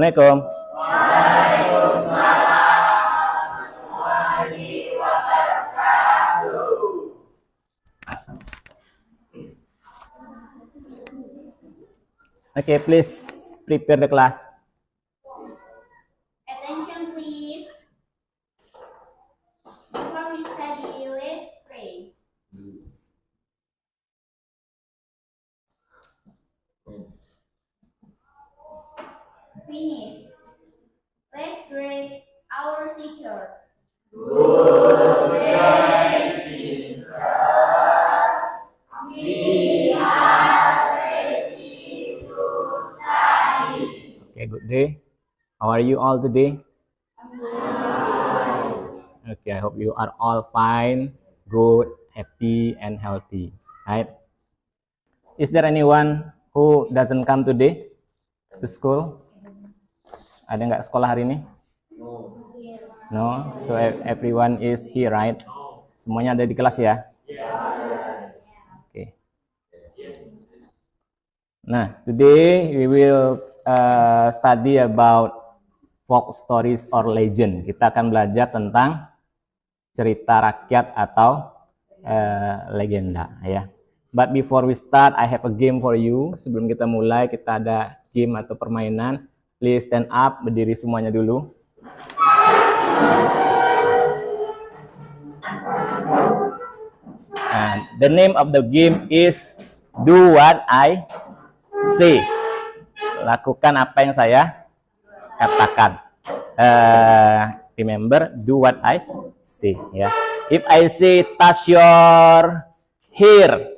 Assalamualaikum. Okay, please prepare the class. Attention, please. Before we study, let's pray. Finish. Let's greet our teacher. Good day, teacher. We are ready to study. Okay, good day. How are you all today? Okay, I hope you are all fine, good, happy, and healthy. Right? Is there anyone who doesn't come today to school? Ada nggak sekolah hari ini? No. So everyone is here, right? Semuanya ada di kelas ya? Okay. Nah, today we will study about folk stories or legend. Kita akan belajar tentang cerita rakyat atau legenda, ya. But before we start, I have a game for you. Sebelum kita mulai, kita ada game atau permainan. Please stand up, berdiri semuanya dulu. And the name of the game is Do What I Say. Lakukan apa yang saya katakan. Remember, do what I say. Ya. If I say touch your hair,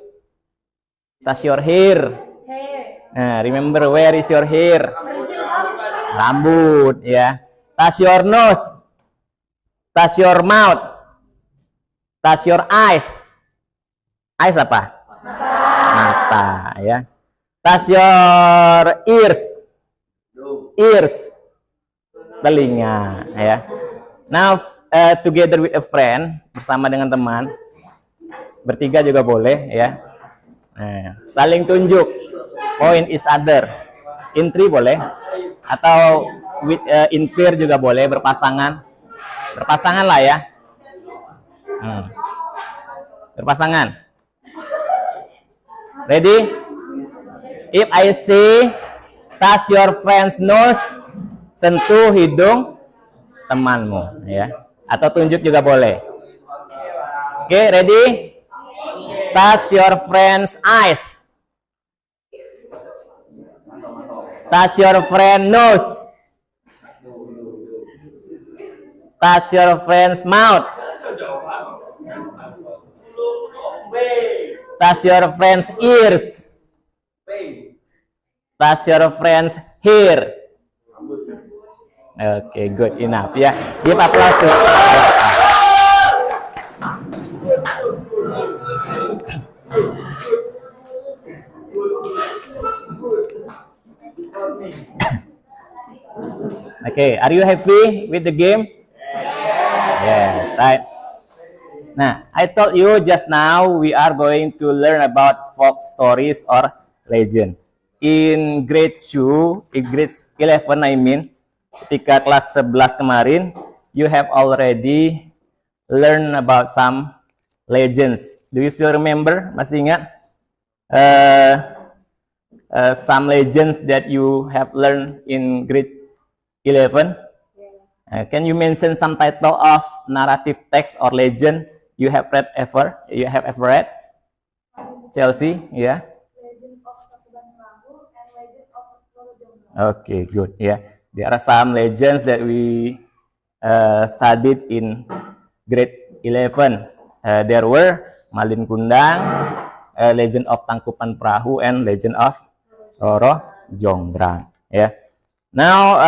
touch your hair. Remember, where is your hair? Rambut, ya. Touch your nose, touch your mouth, touch your eyes. Eyes apa? Mata, ya. Touch your ears, ears, telinga, ya. Now, together with a friend, bersama dengan teman, bertiga juga boleh, ya. Saling tunjuk, point each other. In three boleh, atau with in pair juga boleh, berpasangan. Berpasangan lah ya. Berpasangan. Ready? If I say touch your friend's nose, sentuh hidung temanmu, ya. Atau tunjuk juga boleh. Oke, ready? Touch your friend's eyes. Touch your friend's nose. Touch your friend's mouth. Touch your friend's ears. Touch your friend's hair. Okay, good enough. Ya, give applause to. Okay, are you happy with the game? Yes, right. Nah, I told you just now we are going to learn about folk stories or legend. In grade 2, in grade 11 I mean, ketika kelas 11 kemarin, you have already learned about some legends. Do you still remember? Masih ingat? Some legends that you have learned in grade 11? Can you mention some title of narrative text or legend you have read ever? You have ever read? Chelsea, yeah. Legend of Tangkuban Perahu and Legend of Roro Jonggrang. Okay, good. Yeah, there are some legends that we studied in grade 11. There were Malin Kundang, Legend of Tangkuban Perahu, and Legend of Roro Jonggrang. Yeah. Now,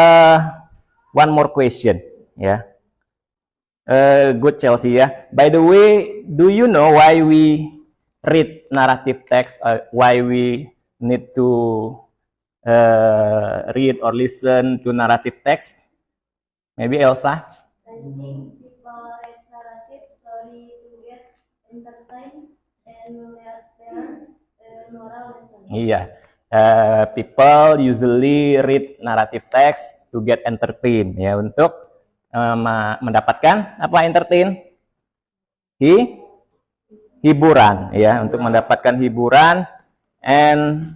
one more question. Yeah. Good, Chelsea. Yeah. By the way, do you know why we read narrative text? Why we need to read or listen to narrative text? Maybe Elsa? I think people write narrative story to get entertained and learn moral lesson. Iya. People usually read narrative text to get entertain, ya, untuk mendapatkan apa entertain? Hiburan, ya, untuk mendapatkan hiburan and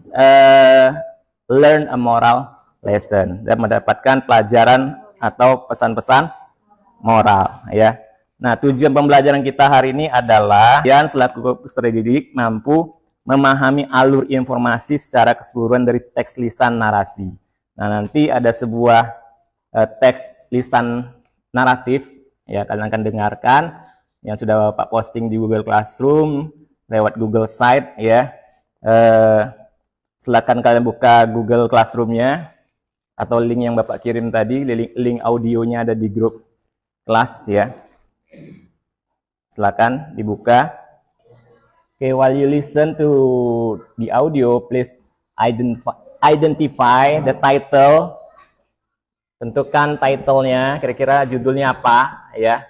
learn a moral lesson, dan mendapatkan pelajaran atau pesan-pesan moral, ya. Nah, tujuan pembelajaran kita hari ini adalah kalian selaku peserta didik mampu memahami alur informasi secara keseluruhan dari teks lisan narasi. Nah, nanti ada sebuah teks lisan naratif, ya, kalian akan dengarkan yang sudah Bapak posting di Google Classroom lewat Google Site, ya. Silakan kalian buka Google Classroom-nya atau link yang Bapak kirim tadi, link audionya ada di grup kelas, ya. Silakan dibuka. Okay, while you listen to the audio, please identify the title. Tentukan title-nya, kira-kira judulnya apa, ya.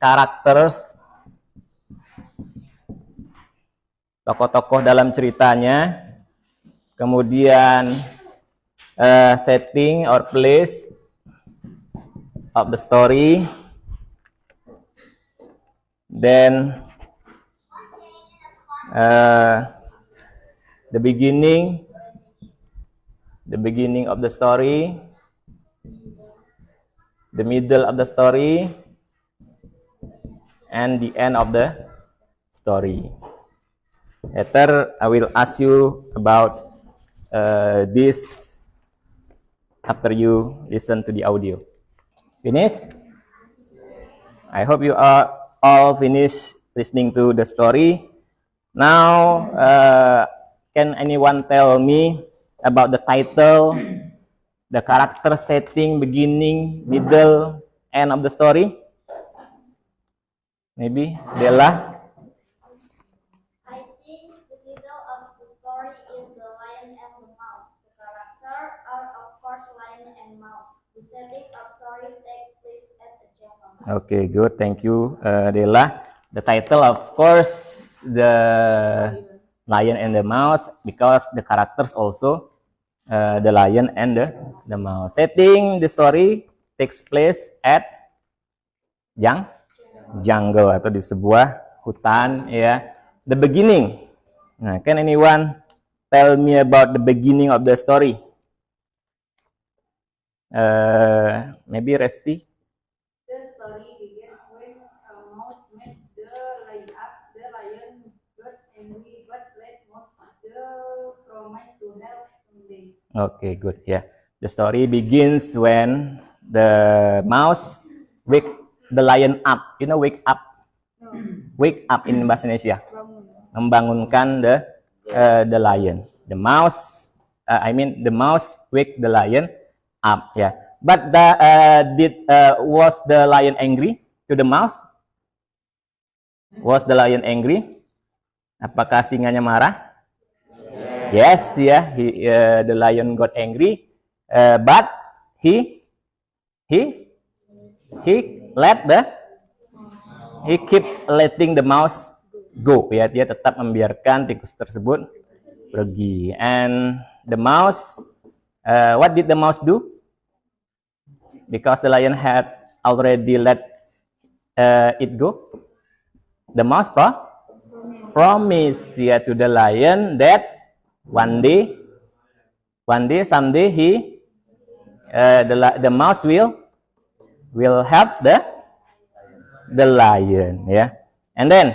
Characters, tokoh-tokoh dalam ceritanya. Kemudian setting or place of the story. Then the beginning of the story, the middle of the story, and the end of the story. Later I will ask you about this after you listen to the audio. Finish? I hope you are all finished listening to the story. Now, can anyone tell me about the title, the character setting, beginning, middle, end of the story? Maybe Della? I think the title of the story is The Lion and the Mouse. The characters are of course lion and mouse. The setting of story takes place at a jungle. Okay, good. Thank you, Della. The title, of course, The Lion and the Mouse, because the characters also the lion and the mouse. Setting the story takes place at jungle atau di sebuah hutan, ya. The beginning. Nah, can anyone tell me about the beginning of the story? Maybe Resti. The story begins when a mouse met the lion. The lion got angry but let mouse the promise to help someday. Okay, good. Yeah, the story begins when the mouse wake the lion up. You know, wake up. Wake up in bahasa Indonesia. Membangunkan the lion. The mouse. The mouse wake the lion up. Yeah. But was the lion angry to the mouse? Was the lion angry? Apakah singanya marah? Yes, yeah. The lion got angry, but he keep letting the mouse go. Ya, dia tetap membiarkan tikus tersebut pergi. And the mouse, what did the mouse do? Because the lion had already let it go, the mouse promise, yeah, to the lion that one day someday the mouse will help the lion, yeah. And then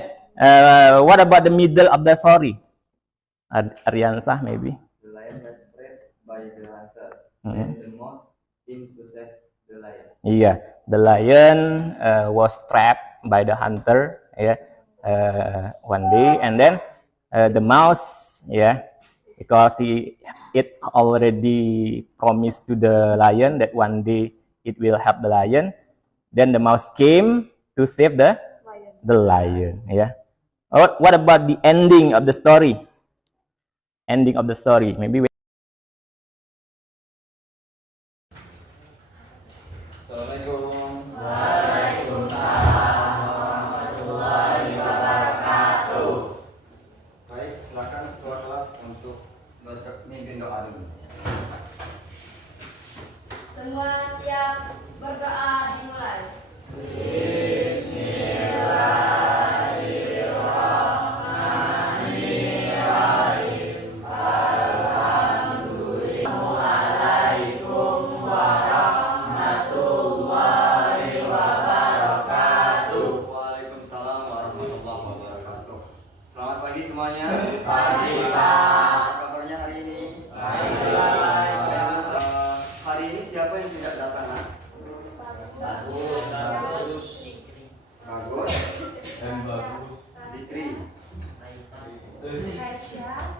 what about the middle of the story? Aryansah, maybe. The lion was trapped by the hunter, and the mouse came to save the lion. Yeah, the lion was trapped by the hunter, yeah, one day, and then the mouse, yeah, because it already promised to the lion that one day it will help the lion. Then the mouse came to save the lion, yeah. What about the ending of the story? Ending of the story, maybe. Assalamualaikum. Baik, silakan ketua kelas untuk bermimpin doa dulu. Semua siap, berdoa dimulai. Waalaikumsalam warahmatullahi wabarakatuh. Selamat pagi semuanya. Pagi, Pak. Apa kabarnya hari ini? Baik. Hari ini siapa yang tidak datang, Nak? Bagus. Dan bagus. Zikri.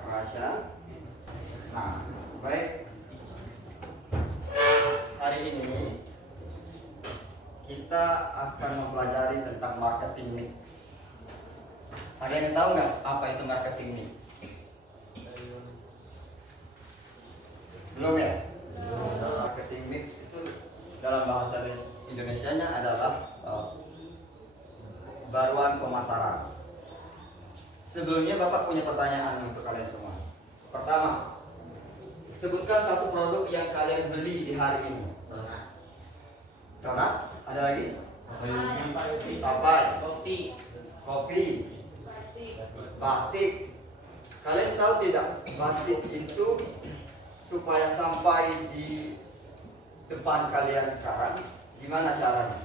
Rasya. Nah, baik. Hari ini kita akan mempelajari tentang marketing mix. Ada yang tahu nggak apa itu marketing mix? Belum ya? Marketing mix itu dalam bahasa Indonesianya adalah baruan pemasaran. Sebelumnya Bapak punya pertanyaan untuk kalian semua. Pertama, sebutkan satu produk yang kalian beli di hari ini. Donat? Ada lagi? Papai. Kopi. Batik. Kalian tahu tidak? Batik itu supaya sampai di depan kalian sekarang, gimana caranya?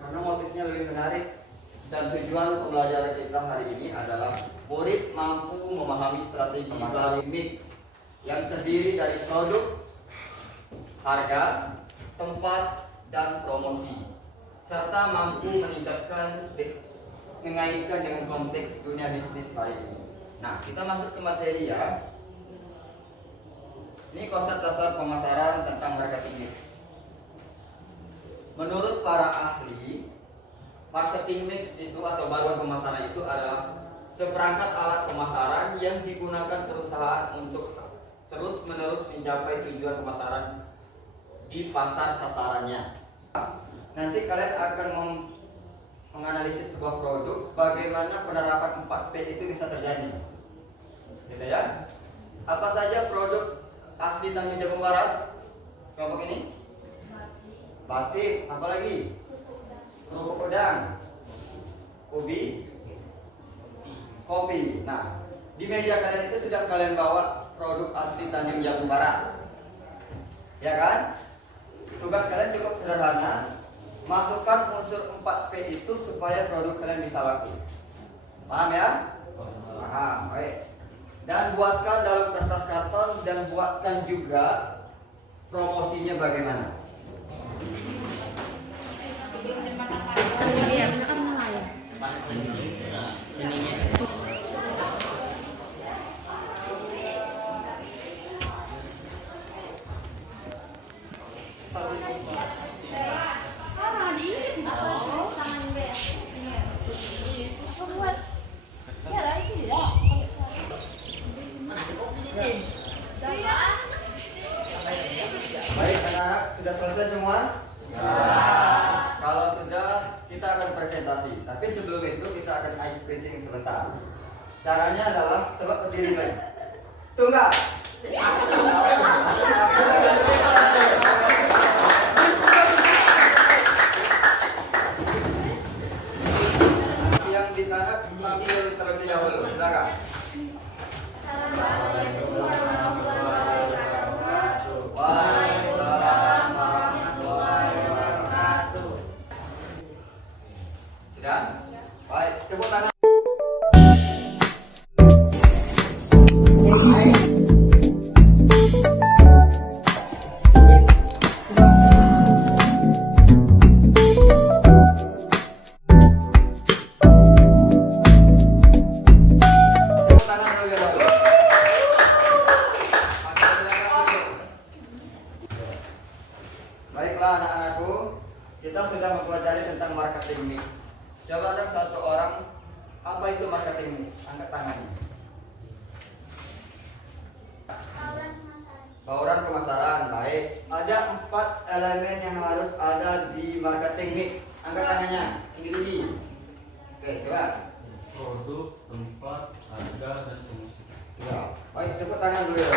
Karena motifnya lebih menarik dan tujuan pembelajaran kita hari ini adalah murid mampu memahami strategi baru mix yang terdiri dari produk, harga, tempat, dan promosi, serta mampu mengaitkan dengan konteks dunia bisnis hari ini. Nah, kita masuk ke materi ya. Ini konsep dasar pemasaran tentang marketing mix. Menurut para ahli, marketing mix itu atau baruan pemasaran itu adalah seperangkat alat pemasaran yang digunakan perusahaan untuk terus-menerus mencapai tujuan pemasaran di pasar sasarannya. Nanti kalian akan menganalisis sebuah produk, bagaimana penerapan 4P itu bisa terjadi. Gitu ya. Apa saja produk asli Tanjung Jabung Barat? Kelompok ini? Batik, apa lagi? Kerupuk udang, kopi. Nah, di meja kalian itu sudah kalian bawa produk asli Tanjung Jabung Barat, ya kan? Tugas kalian cukup sederhana, masukkan unsur 4P itu supaya produk kalian bisa laku. Paham ya? Paham, baik. Dan buatkan dalam kertas karton dan buatkan juga promosinya bagaimana. Baik anak-anak, sudah selesai semua? Kalau sudah, kita akan presentasi. Tapi sebelum itu kita akan ice breathing sebentar. Caranya adalah coba berdiri lagi. Tunggal. Yang di sana tampil terlebih dahulu. Silakan. Waalaikumsalam warahmatullahi wabarakatuh. Sudah? Baik, tepuk tangan. Tepuk tangan terlebih dahulu. Baiklah anak-anakku, kita sudah mempelajari tentang marketing mix. Coba ada satu orang, apa itu marketing mix? Angkat tangannya. Bauran pemasaran, baik. Ada 4 elemen yang harus ada di marketing mix. Angkat tangannya, tinggi-tinggi. Oke, coba. Produk, tempat, harga, dan promosi. Ya, baik, tepuk tangan dulu ya.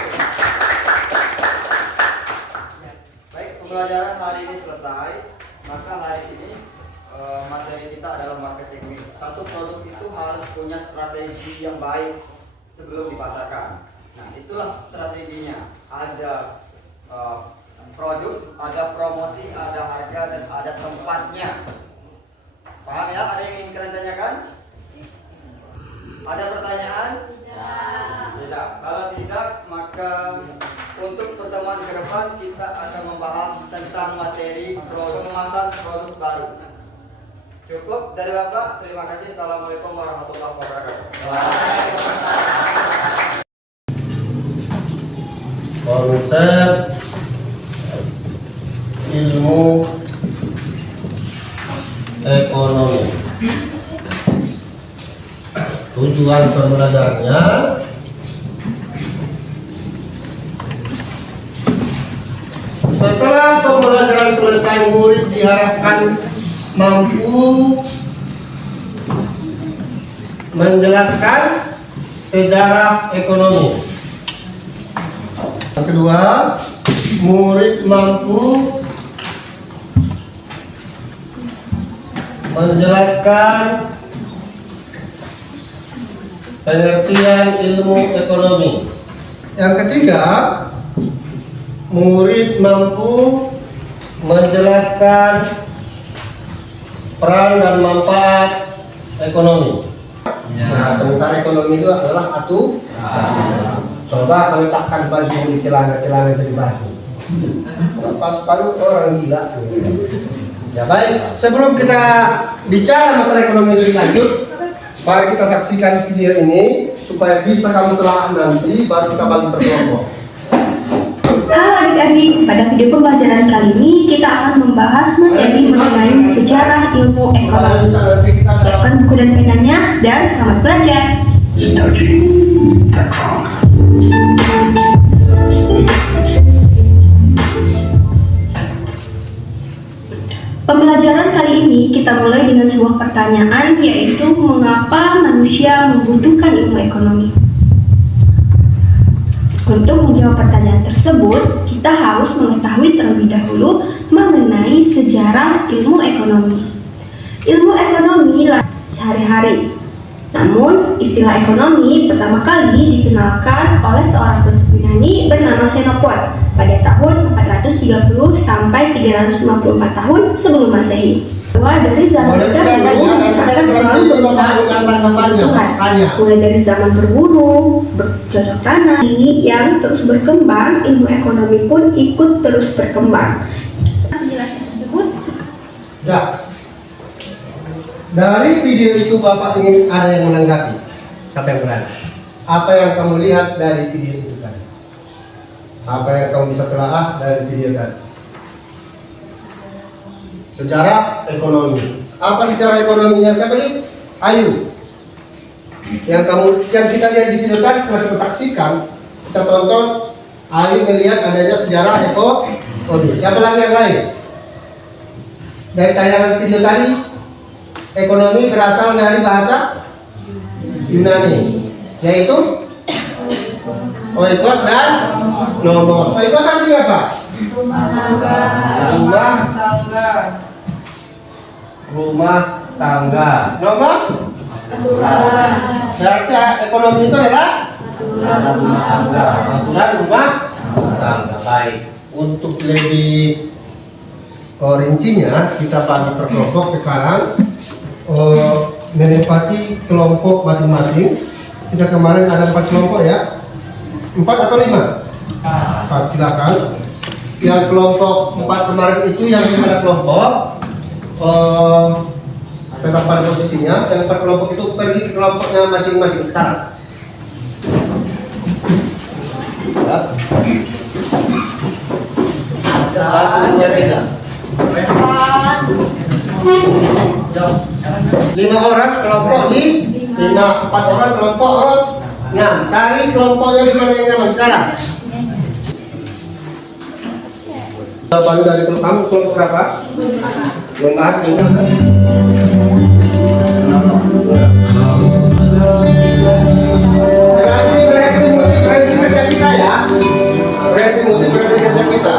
strategi yang baik sebelum dipasarkan. Nah, itulah strateginya. Ada produk, ada promosi, ada harga, dan ada tempatnya. Paham ya? Ada yang ingin kalian tanyakan? Ada pertanyaan? Tidak. Kalau tidak, maka untuk pertemuan ke depan kita akan membahas tentang materi pengemasan produk baru. Cukup dari Bapak. Terima kasih. Assalamualaikum warahmatullahi wabarakatuh. Konsep ilmu ekonomi. Tujuan pembelajarannya setelah pembelajaran selesai, murid diharapkan mampu menjelaskan sejarah ekonomi. Yang kedua, murid mampu menjelaskan pengertian ilmu ekonomi. Yang ketiga, murid mampu menjelaskan peran dan manfaat ekonomi. Nah, sementara ekonomi itu adalah aturan. Coba kalau letakkan baju di celana jadi baju. Pas palu orang gila. Ya baik, sebelum kita bicara masalah ekonomi lebih lanjut, mari kita saksikan video ini supaya bisa kamu telah nanti, baru kita bagi berkelompok. Halo adik-adik, pada video pembelajaran kali ini kita akan membahas materi mengenai sejarah ilmu ekonomi. Siapkan buku dan penanya dan selamat belajar. Pembelajaran kali ini kita mulai dengan sebuah pertanyaan, yaitu mengapa manusia membutuhkan ilmu ekonomi. Untuk menjawab pertanyaan tersebut, kita harus mengetahui terlebih dahulu mengenai sejarah ilmu ekonomi. Ilmu ekonomi sehari-hari. Namun, istilah ekonomi pertama kali dikenalkan oleh seorang filsuf Yunani bernama Xenophon pada tahun 430 sampai 354 tahun sebelum Masehi. Bahwa dari zaman terdahulu masyarakat selalu berusaha untuk Tuhan, mulai dari zaman berburu, bercocok tanam, yang terus berkembang, ilmu ekonomi pun ikut terus berkembang. Penjelasan tersebut Ya. Dari video itu Bapak ingin ada yang menanggapi? Siapa yang berani? Apa yang kamu lihat dari video itu tadi? Apa yang kamu bisa telaah dari video tadi? Sejarah ekonomi. Apa sejarah ekonominya? Siapa ini? Ayu. Yang kita lihat di video tadi, setelah kita saksikan, kita tonton, Ayu melihat adanya sejarah ekonomi. Siapa lagi yang lain? Dari tayangan video tadi, ekonomi berasal dari bahasa Yunani, yaitu oikos dan nomos. Oikos artinya apa? Rumah tangga. Nomos? Berarti ekonomi itu adalah aturan rumah tangga. Baik. Untuk lebih rincinya, kita bagi per kelompok sekarang. Menempati kelompok masing-masing. Kita kemarin ada 4 kelompok ya, 4 atau 5? 4, silakan. Yang kelompok 4 kemarin itu yang ada kelompok tetap pada posisinya. Yang 4 kelompok itu pergi ke kelompoknya masing-masing sekarang. Ya. Satunya beda. 5 orang kelompok di 4 orang kelompok 6. Cari kelompoknya di mana yang nyaman sekarang. Baru dari kamu kelompok berapa? Membahas ini. Berarti musik berarti kerja kita ya. Berarti musik berarti kerja kita.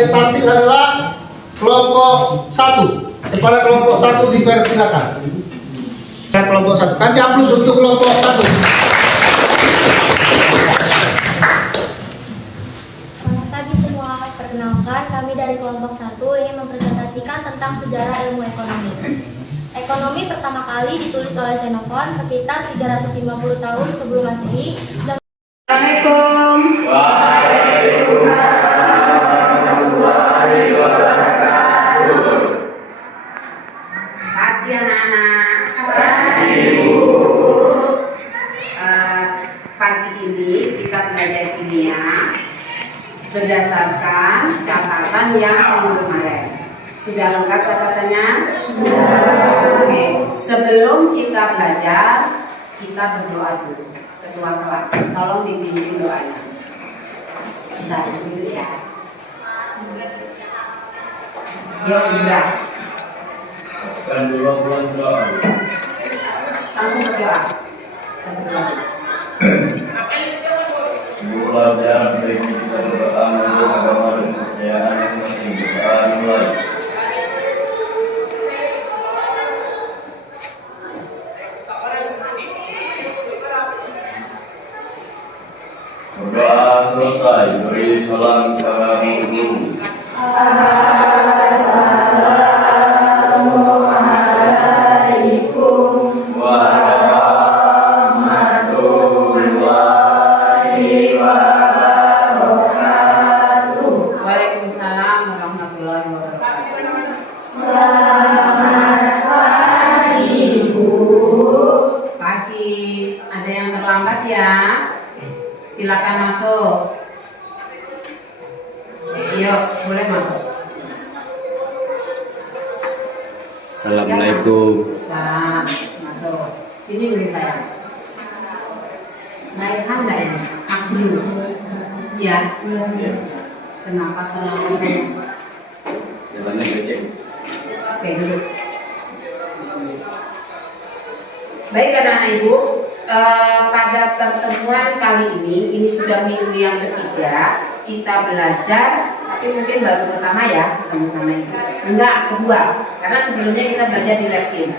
saya tampil adalah kelompok 1. Kepada kelompok 1 dipersilakan. Saya kelompok 1. Kasih aplaus untuk kelompok 1. Selamat pagi semua. Perkenalkan, kami dari kelompok 1 ingin mempresentasikan tentang sejarah ilmu ekonomi. Ekonomi pertama kali ditulis oleh Xenophon sekitar 350 tahun sebelum Masehi. Assalamualaikum. Pagi anak-anak. Pagi ini kita belajar kimia berdasarkan catatan yang minggu kemarin. Sudah lengkap catatannya? Oke. Sebelum kita belajar, kita berdoa dulu. Ketua kelas, tolong dipimpin doanya. Bentar dulu ya. Yuk, udah. Langsung berdoa. Belajar dari kita pertama untuk agama dan kepercayaan yang masih mulai. Berdoa selesai, beri salam kepada guru. Assalamualaikum warahmatullahi wabarakatuh. Waalaikumsalam warahmatullahi wabarakatuh. Selamat pagi, Bu. Pagi, ada yang terlambat ya? Silakan masuk. Yuk, boleh masuk. Assalamualaikum. Salam, masuk. Sini dulu sayang. Naikkan enggak ini? Aku dulu. Ya. Kenapa terlambat? Jalannya becek. Oke, dulu. Baik anak-anak ibu, pada pertemuan kali ini sudah minggu yang ketiga kita belajar, tapi mungkin baru pertama ya ketemu sama ibu. Enggak, kedua, karena sebelumnya kita belajar di Latin.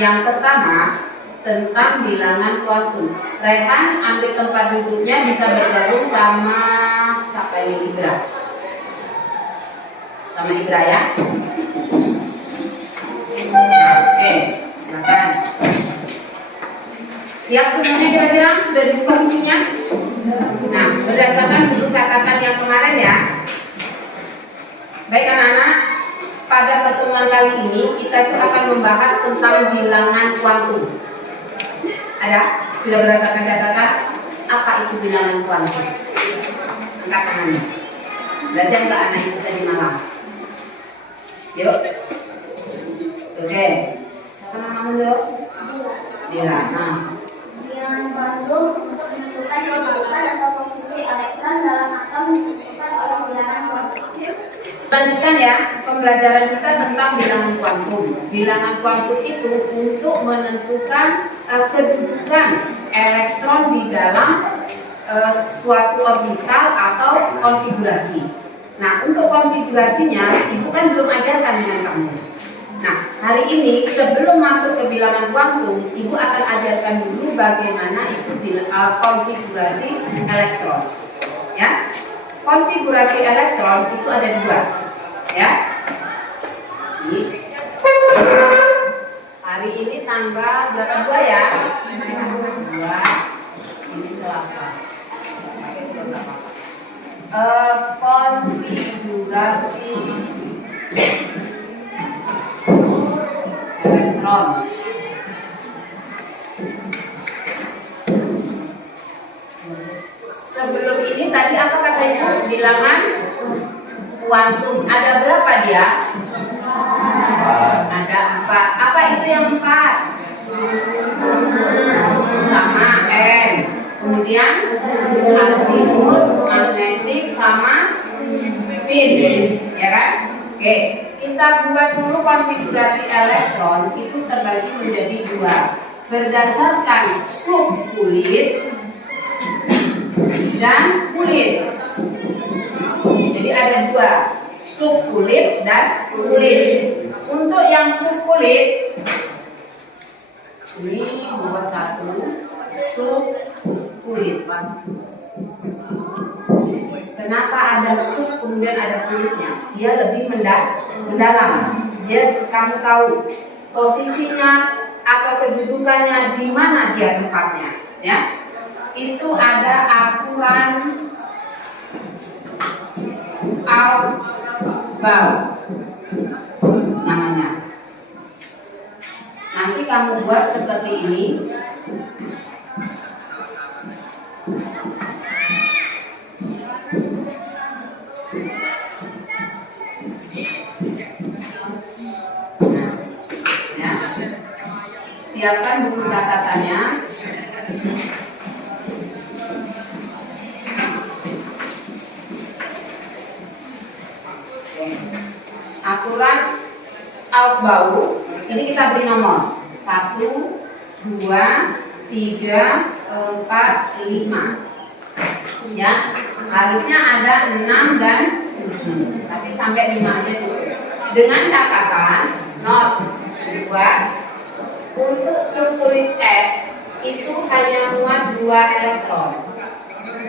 Yang pertama tentang bilangan kuantum. Rehan ambil tempat duduknya, bisa bergabung sama siapa ini, Ibra. Sama Ibra ya. Oke, silakan. Siap semuanya kira-kira? Sudah dibuka bukunya? Nah, berdasarkan buku catatan yang kemarin ya. Baik anak-anak, pada pertemuan kali ini kita itu akan membahas tentang bilangan kuantum. Ada? Sudah berdasarkan catatan? Apa itu bilangan kuantum? Angkat tangannya. Belajar nggak anak itu tadi malam? Yuk. Oke. Siapa namamu yuk? Dila. Nah. Bilangan kuantum untuk menentukan kedudukan atau posisi elektron dalam atom ditentukan oleh bilangan kuantum. Lanjutkan ya pembelajaran kita tentang bilangan kuantum. Bilangan kuantum itu untuk menentukan kedudukan elektron di dalam suatu orbital atau konfigurasi. Nah, untuk konfigurasinya ibu kan belum ajarkan dengan kamu. Nah, hari ini sebelum masuk ke bilangan kuantum, ibu akan ajarkan dulu bagaimana itu konfigurasi elektron. Ya, konfigurasi elektron itu ada dua. Ya, ini. Hari ini tanggal berapa? 2 ya? 2. Ini Selasa. Konfigurasi elektron. Sebelum ini tadi apa kata ibu? Bilangan kuantum. Ada berapa dia? Ada 4. Apa itu yang 4? Sama N. Kemudian azimut, magnetik, sama spin, ya kan? Oke, kita buat dulu konfigurasi elektron itu terbagi menjadi 2 berdasarkan subkulit dan kulit. Jadi ada 2, subkulit dan kulit. Untuk yang subkulit ini buat satu subkulit. Kenapa ada sub kemudian ada kulitnya? Dia lebih mendalam. Dia kamu tahu posisinya atau kedudukannya di mana dia tempatnya, ya. Itu ada aturan outbound namanya. Nanti kamu buat seperti ini. Ya. Siapkan buku catatannya. Aturan outbound ini kita beri nomor 1, 2, 3, 4, 5. Ya, harusnya ada 6 dan 7, tapi sampai 5 aja dulu. Dengan catatan not 2, untuk subkulit S itu hanya muat 2 elektron.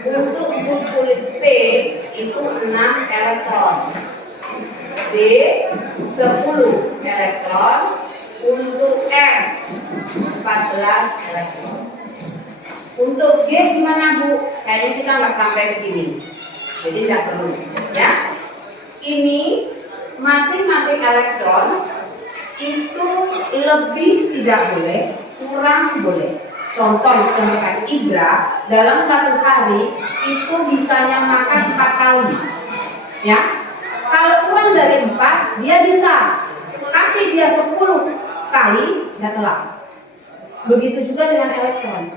Untuk subkulit P itu 6 elektron. D 10 elektron, untuk M 14 elektron. Untuk G gimana Bu? Kayaknya kita nggak sampai ke sini, jadi tidak perlu, ya. Ini masing-masing elektron itu lebih tidak boleh, kurang boleh. Contoh kayak Ibra dalam 1 hari itu bisanya makan 4 kali, ya. Kalau kurang dari 4, dia bisa kasih dia 10 kali, dia telak. Begitu juga dengan elektron.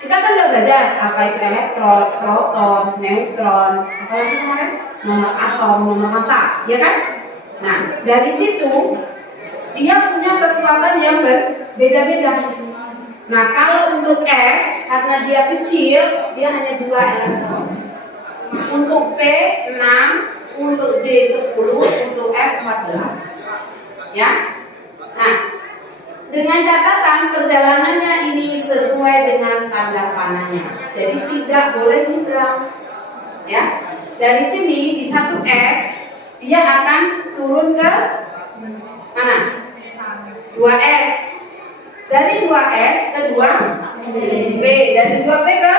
Kita kan udah belajar apa itu elektron, proton, neutron, apalagi kemarin nomor atom, nomor massa, ya kan? Nah, dari situ dia punya kekuatan yang berbeda-beda. Nah, kalau untuk S, karena dia kecil, dia hanya 2 elektron. Untuk P 6, untuk D 10, untuk F 14. Ya. Nah, dengan catatan perjalanannya ini sesuai dengan tanda panahnya. Jadi tidak boleh nyebrang. Ya. Dari sini di 1S dia akan turun ke mana? 2S. Dari 2S ke 2B, dari 2B ke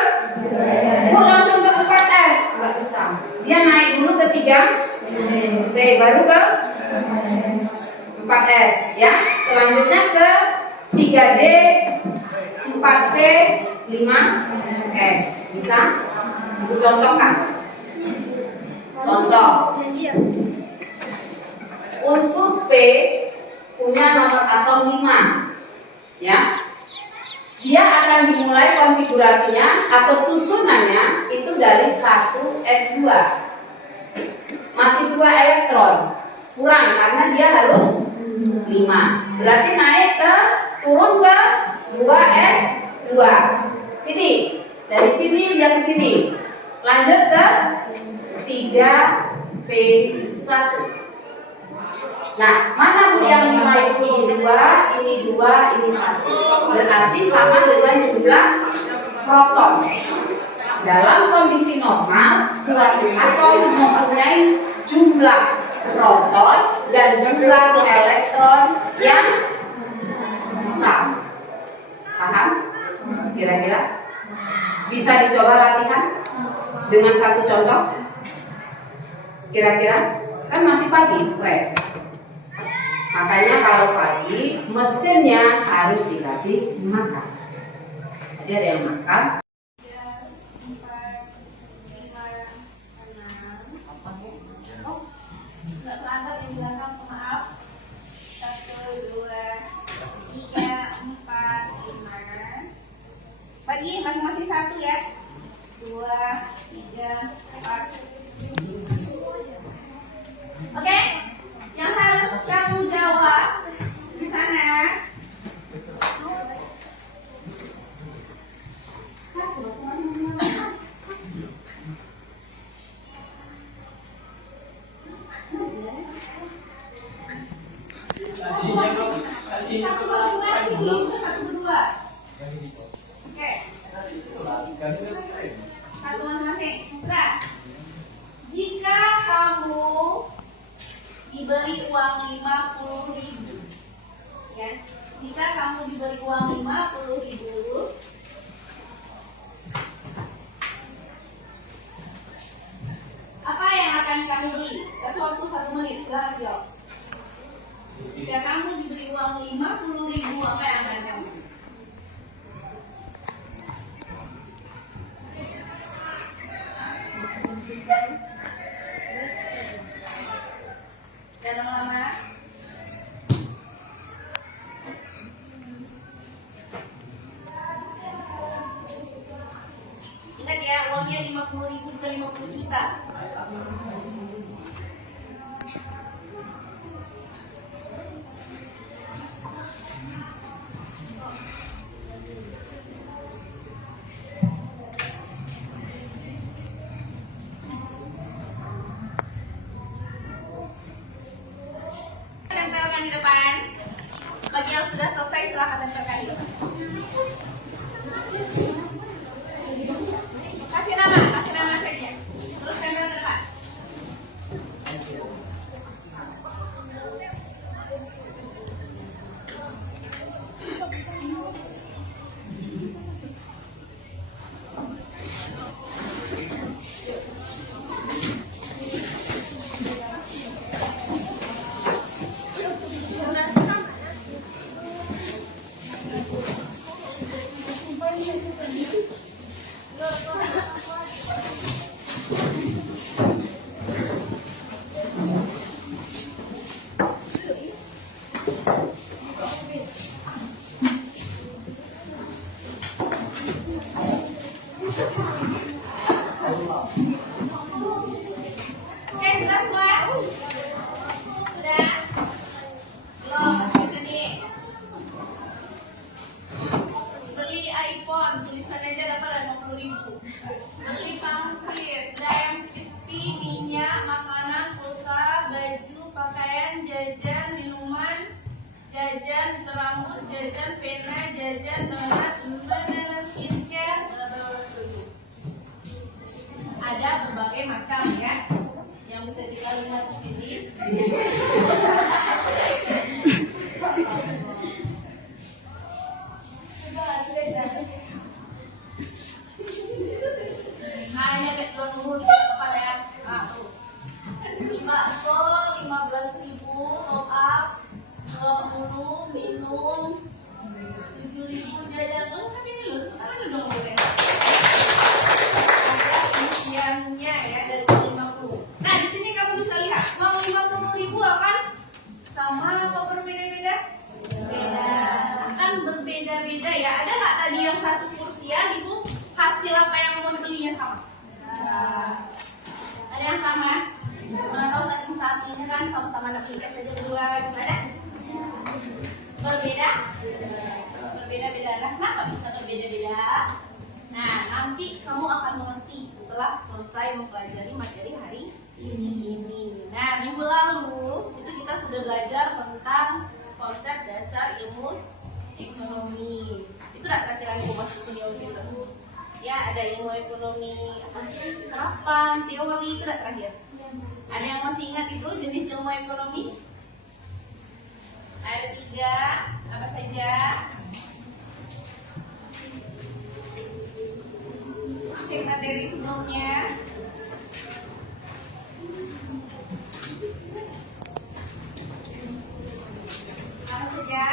langsung ke 4S, enggak bisa. Dia naik dulu ke 3B, baru ke 4S, ya. Selanjutnya ke 3D, 4P, 5S. Bisa? Ibu contohkan. Contoh. Unsur P punya nomor atom 5. Ya. Dia akan dimulai konfigurasinya atau susunannya itu dari 1S2. Masih 2 elektron. Kurang karena dia harus 5. Berarti naik ke turun ke 2S2. Sini. Dari sini dia ke sini. Lanjut ke 3P1. Nah, mana Bu yang 5 ini 2, ini 2, ini 1. Berarti sama dengan jumlah proton. Dalam kondisi normal, suatu atom mempunyai jumlah proton dan jumlah elektron yang sama. Paham? Kira-kira? Bisa dicoba latihan dengan satu contoh? Kira-kira? Kan masih pagi, fresh. Makanya kalau pagi mesinnya harus dikasih makan. Jadi ada yang makan. 3, 4, 5, 6. Oh, nggak terangkat yang belakang, maaf. 1, 2, 3, 4, 5. Bagi masing-masing 1 ya. 2, 3, 4. Oke? Yang harus kamu jawab di sana. Satu masing-masing. Sudah. Jika kamu diberi uang 50.000, ya. Jika kamu diberi uang 50.000, apa yang akan kamu beli? Kasih waktu 1 menit, silahkan jawab. Jika kamu diberi uang 50.000, apa yang akan kamu beli? Jangan lama-lama. Ingat ya, uangnya 50.000 bukan 50 juta. Tempelkan di depan. Bagi yang sudah selesai silahkan tempelkan di depan. Kasih nama saja. Terus tempel ke depan. Oke, sudah semua? Sudah? Belum, jadi beli iPhone, tulisannya aja dapat 50.000. Beli pamflet, ayam crispy, minyak, makanan, pulsa, baju, pakaian, jajan, minuman, jajan rambut, jajan pena, jajan donat, jajan skincare, ada berbagai macam ya yang bisa kita lihat di sini. Nah ini ada dua dulu di depan ya. Nah, tuh. 15.000 top up, 20 minum, 7.000 jajan. Kan ini loh, apa dong boleh? Isiannya ya dari uang 50. Nah di sini kamu bisa lihat uang 50.000 akan sama apa berbeda-beda? Beda. Akan berbeda-beda ya. Ada nggak tadi yang satu kursian itu hasil apa yang mau dibelinya sama? Ada yang sama? Mana tahu saking-sakingnya kan sama-sama anak IPS saja berdua gitu ada? Berbeda? Berbeda-beda. Nah kenapa bisa berbeda-beda? Nah, nanti kamu akan mengerti setelah selesai mempelajari materi hari ini. Nah, minggu lalu itu kita sudah belajar tentang konsep dasar ilmu ekonomi. Itu udah terakhir aku masuk ke sini itu. Ya, ada ilmu ekonomi kapan, teori itu udah terakhir. Ada yang masih ingat itu jenis ilmu ekonomi? Ada 3, apa saja? Cek materi sebelumnya. Apa saja?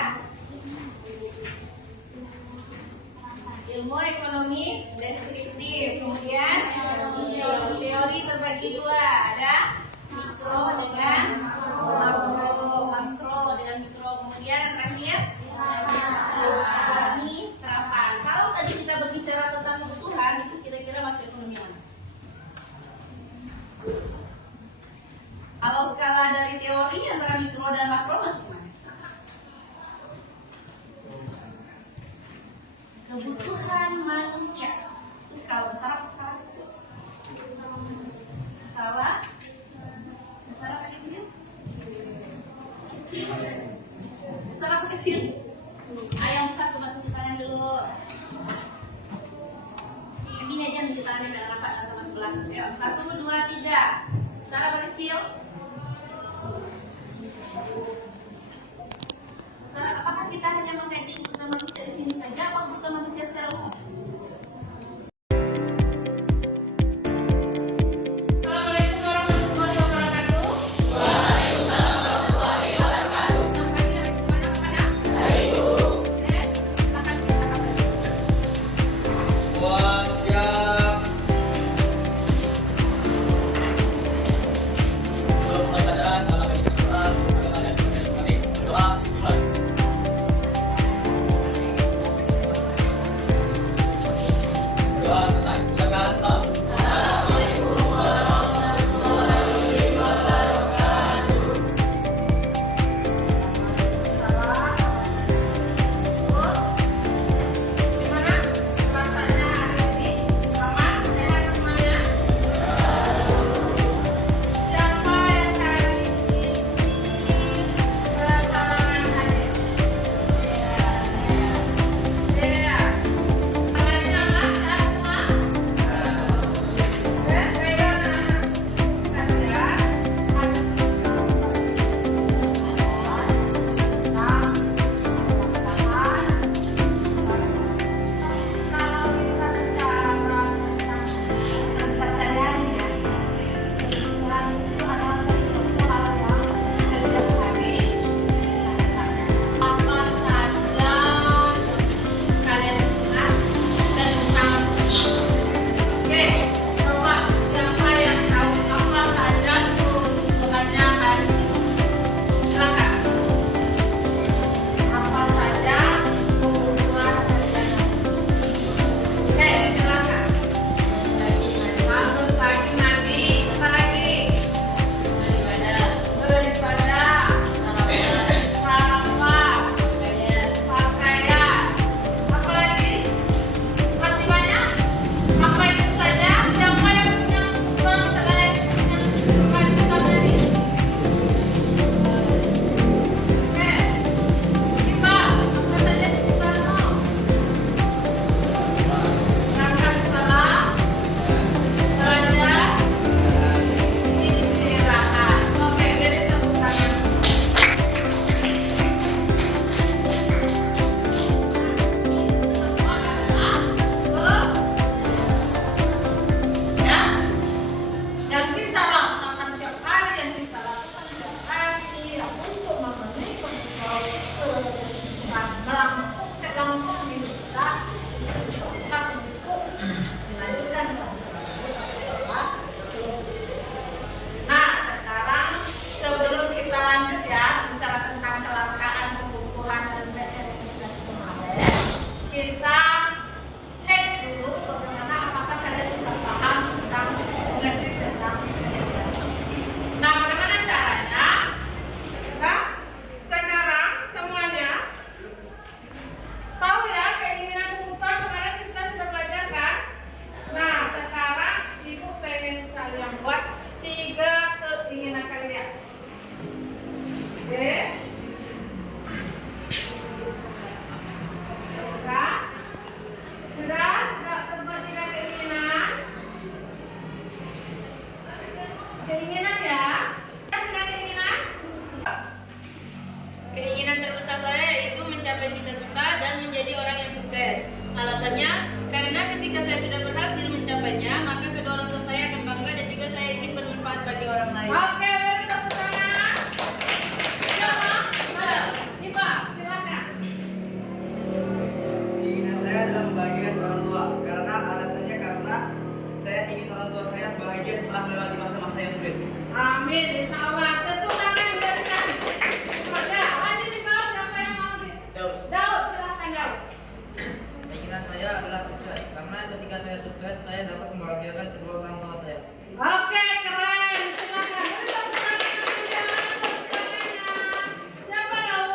Ilmu ekonomi deskriptif, kemudian teori terbagi 2, ada mikro dengan makro dengan mikro, kemudian yang terakhir ekonomi terapan. Kalau tadi kita berbicara tentang kebutuhan, itu kira-kira masuk ekonomi mana? Kalau skala dari teori antara mikro dan makro masuk mana? Kebutuhan tangannya biar rapat dengan sama sebelah. Ayo, 1, 2, 3. Sarah berkecil. Sarah, apakah kita hanya mengkaji kebutuhan manusia di sini saja, atau kebutuhan manusia secara umum? Assalamualaikum warahmatullahi wabarakatuh. Waalaikumsalam warahmatullahi wabarakatuh. Semuanya kepada? Baik, Guru. Silakan disampaikan. Semua siap. Sebelum mulai keadaan, maka kita berdoa kepada kami. Doa dimulai. Doa selesai. Silakan salam. Gimana rasanya hari ini? Aman? Sehat semuanya? Siapa yang hari ini berhalangan hadir? Dea. Tangannya aman? Sehat semua? Pegang saja. Kalau kita bicara tentang kesadarannya, Islam itu adalah sesuatu hal yang setiap hari kita rasakan. Apa saja kalian ingat tentang? Oke, coba siapa yang tahu apa saja tuntutannya hari ini? Silakan. Apa saja tuntutan hari ini? Oke, silakan. Bagus lagi nanti, apa lagi? Beribadah, sarapan, pakaian, apa lagi? Masih banyak? Apa itu saja? Siapa yang punya uang selain bukan kita tadi? Oke, Ipa, apa saja tuntutanmu? Berangkat sekolah, belajar, istirahat. Oke, jadi tepuk tangan. Semua adalah ya, yang kita laksanakan tiap hari, yang kita lakukan tiap hari untuk memenuhi kebutuhan langsung di kita untuk melanjutkan sekolah. Nah, sekarang sebelum kita lanjut ya bicara tentang kelangkaan kebutuhan dan identitas kemarin, kita cek dulu bagaimana apakah kalian sudah paham tentang mengerti tentang identitas. Nah, bagaimana caranya? Nah, sekarang semuanya tahu ya keinginan kebutuhan kemarin kita sudah belajar kan? Nah, sekarang ibu pengen kalian buat 3 keinginan kalian. Oke? Sudah? Sudah terbuat 3 keinginan? Keinginan ya? Sudah keinginan? Keinginan terbesar saya yaitu mencapai cita-cita dan menjadi orang yang sukses. Alasannya, karena ketika saya sudah berhasil mencapainya, maka kedua orang tua saya akan bangga dan juga saya ingin bermanfaat bagi orang lain. Oke, beri tepuk tangan. Siapa? Ipa, silakan. Keinginan saya adalah membahagiakan orang tua. Karena alasannya karena saya ingin orang tua saya bahagia setelah melewati masa-masa yang sulit. Amin, insya Allah. Tepuk tangan diberikan. Oke, lanjut di bawah siapa yang mau? Daud, silakan Daud. Keinginan saya adalah sukses, karena ketika saya sukses, saya dapat membahagiakan kedua orang tua saya. Oke, keren. Silakan. Beri tepuk tangan. Tepuk tangannya. Siapa Daud?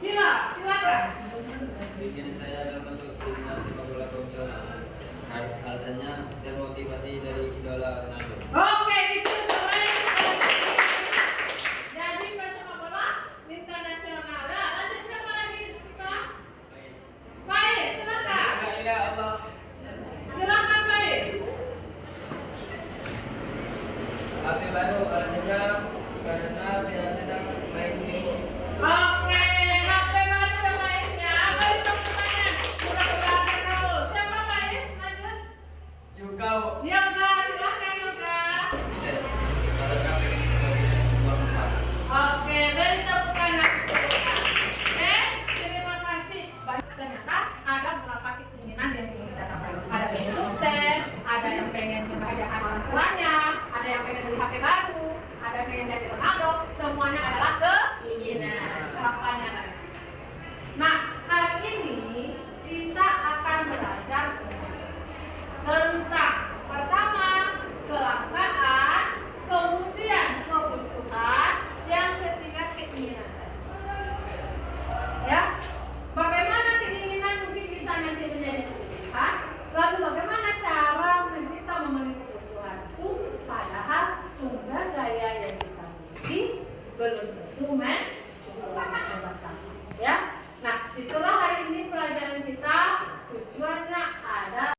Sila, silakan. Keinginan saya adalah bentuk timnas sepak bola profesional. Alasannya termotivasi dari idola Ronaldo. Oke, itu keren. Jadi sepak bola internasional. Nah, lanjut siapa lagi? Pak? Baik, silakan. Ya Allah. Silakan. menjadi Ronaldo, semuanya adalah keinginan. Harapannya kan. Nah, hari ini kita akan belajar tentang pertama kelangkaan, kemudian kebutuhan, yang ketiga keinginan. Ya, bagaimana keinginan mungkin bisa nanti menjadi kebutuhan, lalu bagaimana cara kita memenuhi kebutuhan itu, padahal sumber daya yang kita miliki belum tentu mencukupi. Ya, nah itulah hari ini pelajaran kita, tujuannya ada.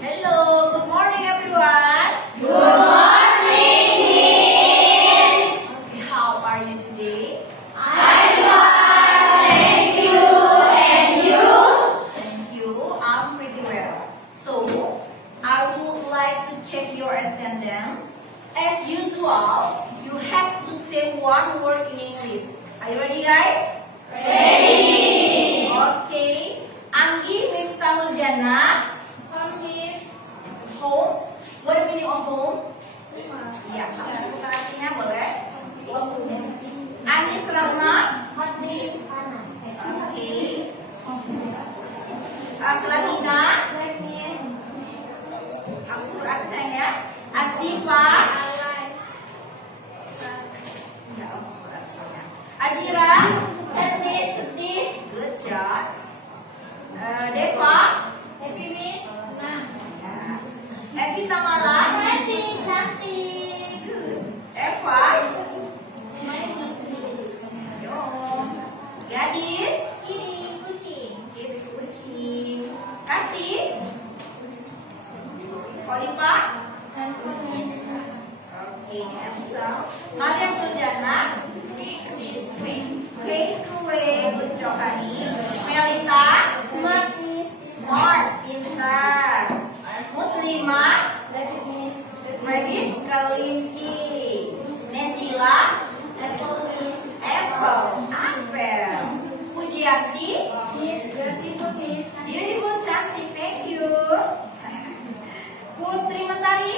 Hello, good morning everyone. Good morning, Miss. Okay, how are you today? I'm fine, thank you. And you? Thank you, I'm pretty well. So, I would like to check your attendance. As usual, you have to say one word in English. Are you ready guys? Ready. Okay. Anggi Miftahul Jannah. Home. What the meaning of home? Ya, kamu sebutkan artinya boleh? Anis Rahmat. Oke. Aslamina. Al-Quran sayang ya. Asifa. Ya, Al-Quran sayang. Ajira. Good job. Deva. Evita Mala. Eva. Yo. Gadis. Kiri kucing. Kasih. Khalifah. Oke, Ansel. Kalian Turjana. Kue. Good job, honey. Melita. Smart. Pintar. Muslimah. Rabbit. Kelinci. Nesila. Apple. Apel. Pujianti. Beautiful, cantik. Thank you. Putri Mentari.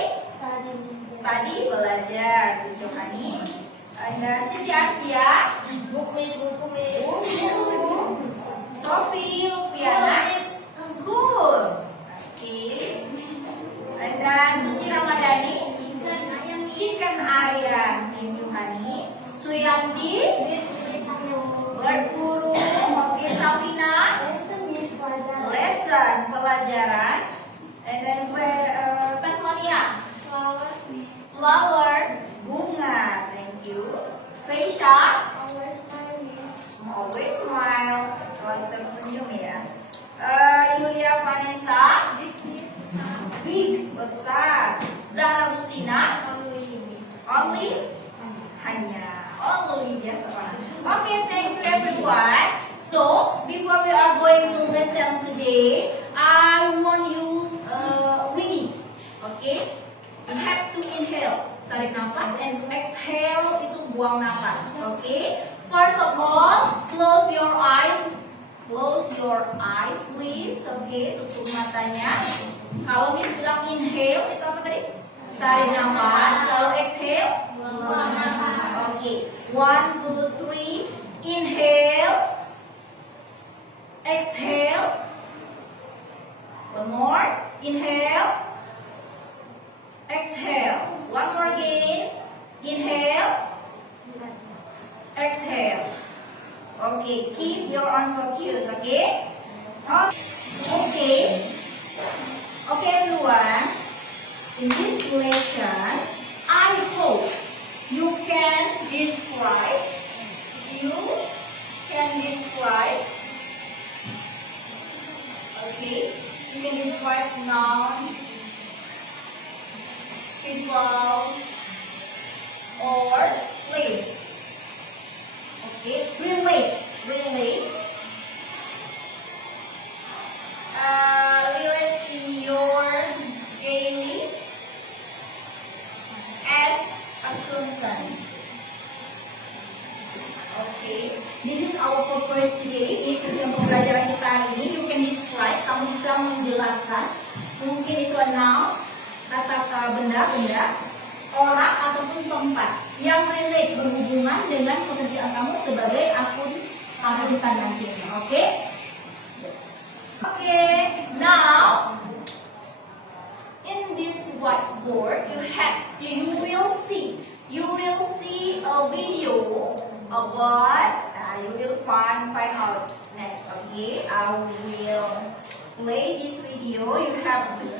Study, belajar. Tujuh hari. Ada Siti Asia. Buku. Sofi Lupiana. Good. Oke. Dan Suci Ramadhani. Chicken ayam. Thank you, honey. Suyanti. Berburu. Oke, Safina. Lesson, pelajaran. And then Tasmania. Flower. Bunga. Thank you. Faisha. Always smile. Selalu tersenyum ya. Yulia Vanessa. Big, besar. Zahra Gustina. Only. Hanya. Only, biasa banget. Okay, thank you everyone. So, before we are going to lesson today, I want you reading. Okay? You have to inhale, tarik nafas, and exhale itu buang nafas. Okay? First of all, close your eyes. Close your eyes, please. Okay, tutup matanya. Kalau Miss bilang inhale, itu apa tadi? Tarik nafas. Lalu exhale. Buang nafas. Okay. 1, 2, 3. Inhale. Exhale. One more. Inhale. Exhale. One more again. Inhale. Exhale. Okay, keep your on focus, okay? Okay. Okay, everyone. In this lesson, I hope you can describe. Okay, you can describe noun, people, or place. Okay, relate. Relate in your daily as a person. Okay, this is our purpose today. Ini tujuan pembelajaran kita hari ini. You can describe. Kamu bisa menjelaskan. Mungkin itu noun, kata benda-benda. orang ataupun tempat yang relate berhubungan dengan pekerjaan kamu sebagai akuntan nantinya. Oke? Oke, now in this whiteboard you will see a video about you will find out next. Okay, I will play this video. You have to